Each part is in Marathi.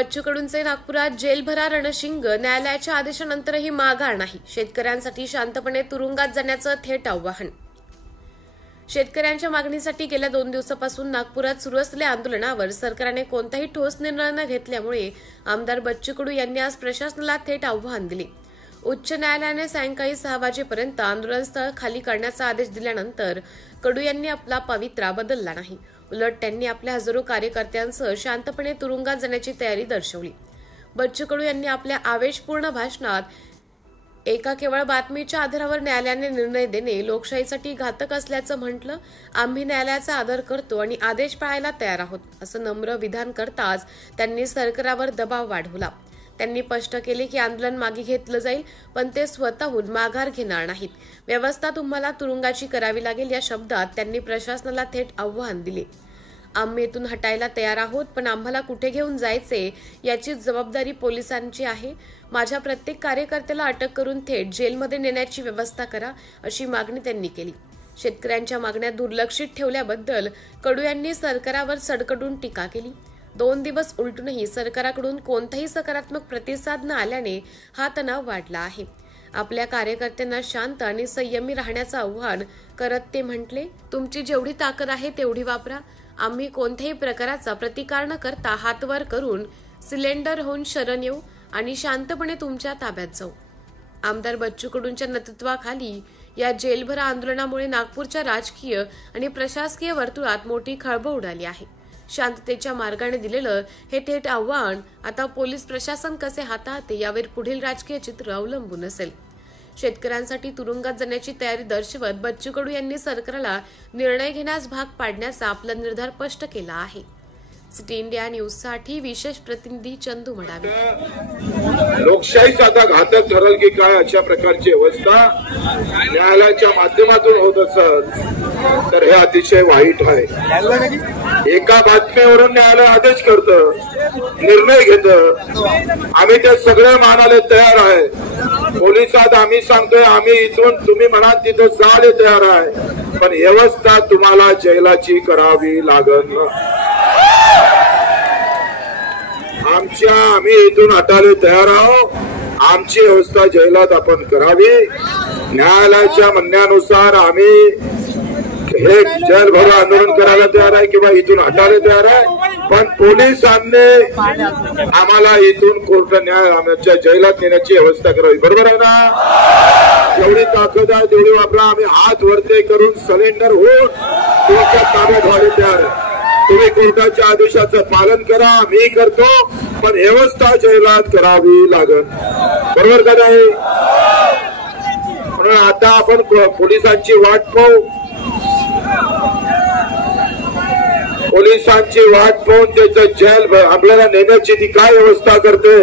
बच्चू कडूंचे नागपुरात जेलभरा रणशिंग, न्यायालयाच्या आदेशानंतरही माघार नाही. शेतकऱ्यांसाठी शांतपणे तुरुंगात जाण्याचं थेट आव्हान. शेतकऱ्यांच्या मागणीसाठी गेल्या 2 दिवसापासून नागपुरात सुरू असलेल्या आंदोलनावर सरकारने कोणताही ठोस निर्णय न घेतल्यामुळे आमदार बच्चू कडू यांनी आज प्रशासनाला थेट आव्हान दिले. उच्च न्यायालयाने सायंकाळी 6 वाजेपर्यंत आंदोलनस्थळ खाली करण्याचा आदेश दिल्यानंतर कडू यांनी आपला पवित्रा बदलला नाही. उलट त्यांनी आपल्या हजारो कार्यकर्त्यांसह शांतपणे तुरुंगात जाण्याची तयारी दर्शवली. बच्चू कडू यांनी आपल्या आवेशपूर्ण भाषणात एका केवळ बातमीच्या आधारावर न्यायालयाने निर्णय देणे लोकशाहीसाठी घातक असल्याचं म्हटलं. आम्ही न्यायालयाचा आदर करतो आणि आदेश पाळायला तयार आहोत, असं नम्र विधान करताच त्यांनी सरकारवर दबाव वाढवला. त्यांनी स्पष्ट केले की आंदोलन मागे घेतलं जाईल, पण ते स्वतःहून माघार घेणार नाहीत. व्यवस्था तुम्हाला तुरुंगाची करावी लागेल, या शब्दात त्यांनी प्रशासनाला थेट आव्हान दिले. आम्ही इथून हटायला तयार आहोत, पण आम्हाला कुठे घेऊन जायचे याची जबाबदारी पोलिसांची आहे. माझ्या प्रत्येक कार्यकर्त्याला अटक करून थेट जेलमध्ये नेण्याची व्यवस्था करा, अशी मागणी त्यांनी केली. शेतकऱ्यांच्या मागण्या दुर्लक्षित ठेवल्याबद्दल कडू यांनी सरकारवर सडकडून टीका केली. 2 दिवस उलटूनही सरकारकडून कोणताही सकारात्मक प्रतिसाद न आल्याने हा तणाव वाढला आहे. आपल्या कार्यकर्त्यांना शांत आणि संयमी राहण्याचं आवाहन करत ते म्हटले, तुमची जेवढी ताकद आहे तेवढी वापरा. आम्ही कोणत्याही प्रकाराचा प्रतिकार न करता हातवर करून सिलेंडर होऊन शरण येऊ आणि शांतपणे तुमच्या ताब्यात जाऊ. आमदार बच्चू कडूंच्या नेतृत्वाखाली या जेलभरा आंदोलनामुळे नागपूरच्या राजकीय आणि प्रशासकीय वर्तुळात मोठी खळबळ उडाली आहे. शांततेच्या मार्गाने दिलेलं हे थेट आव्हान आता पोलीस प्रशासन कसे हाताळते यावर पुढील राजकीय चित्र अवलंबून असेल. शेतकऱ्यांसाठी तुरुंगात जाण्याची तयारी दर्शवत बच्चू कडू यांनी सरकारला निर्णय घेण्यास भाग पाडण्याचा आपला निर्धार स्पष्ट केला आहे. सिटी इंडिया न्यूजसाठी विशेष प्रतिनिधी चंदू मडावी. लोकशाहीच आता घातक ठरेल की काय, अशा प्रकारची व्यवस्था न्यायालयाच्या माध्यमातून होत असत तर हे अतिशय वाईट आहे. एका बातमीवरून न्यायालय आदेश करतं, निर्णय घेतं. आम्ही ते सगळे मानायला तयार आहे. पोलिसात आम्ही सांगतोय आम्ही इथून तुम्ही म्हणा तिथं जायला तयार आहे, पण व्यवस्था तुम्हाला जेलाची करावी लागल. आम्ही इथून हटायला तयार आहोत. आमची व्यवस्था जेलात आपण करावी. न्यायालयाच्या म्हणण्यानुसार आम्ही हे जेलभरो आंदोलन करायला तयार आहे किंवा इथून हटायला तयार आहे, पण पोलिसांनी आम्हाला इथून कोर्ट न्याय आमच्या जेलात नेण्याची व्यवस्था करावी. बरोबर आहे ना? जेवढी ताकद आहे तेवढी वापरा. आम्ही हात वरते करून सिलेंडर होऊन तुमच्या ताब्यात व्हायला तयार आहे. तुम्ही कोर्टाच्या आदेशाचं पालन करा, आम्ही करतो, पण व्यवस्था जेलात करावी लागल. बरोबर का नाही? म्हणून आता आपण पोलिसांची वाट पाहू. पोलिसांची वाट पाहून त्याचं जेल आपल्याला नेण्याची ती काय व्यवस्था करते,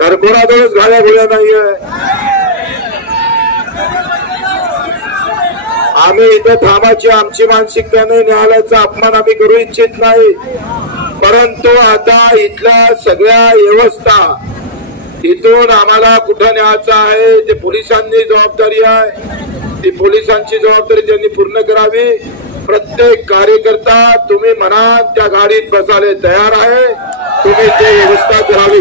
तर कोणाजवळच घाल्या गोळ्या नाहीये. आम्ही इथं थांबाची आमची मानसिकता नाही. न्यायालयाचा अपमान आम्ही करू इच्छित नाही, परंतु आता इथल्या सगळ्या व्यवस्था इथून आम्हाला कुठं न्यायचं आहे ते पोलिसांनी जबाबदारी आहे. ती पोलिसांची जबाबदारी त्यांनी पूर्ण करावी. प्रत्येक कार्यकर्ता तुम्ही म्हणा त्या गाडीत बसायला तयार आहे, तुम्ही ते व्यवस्था करावी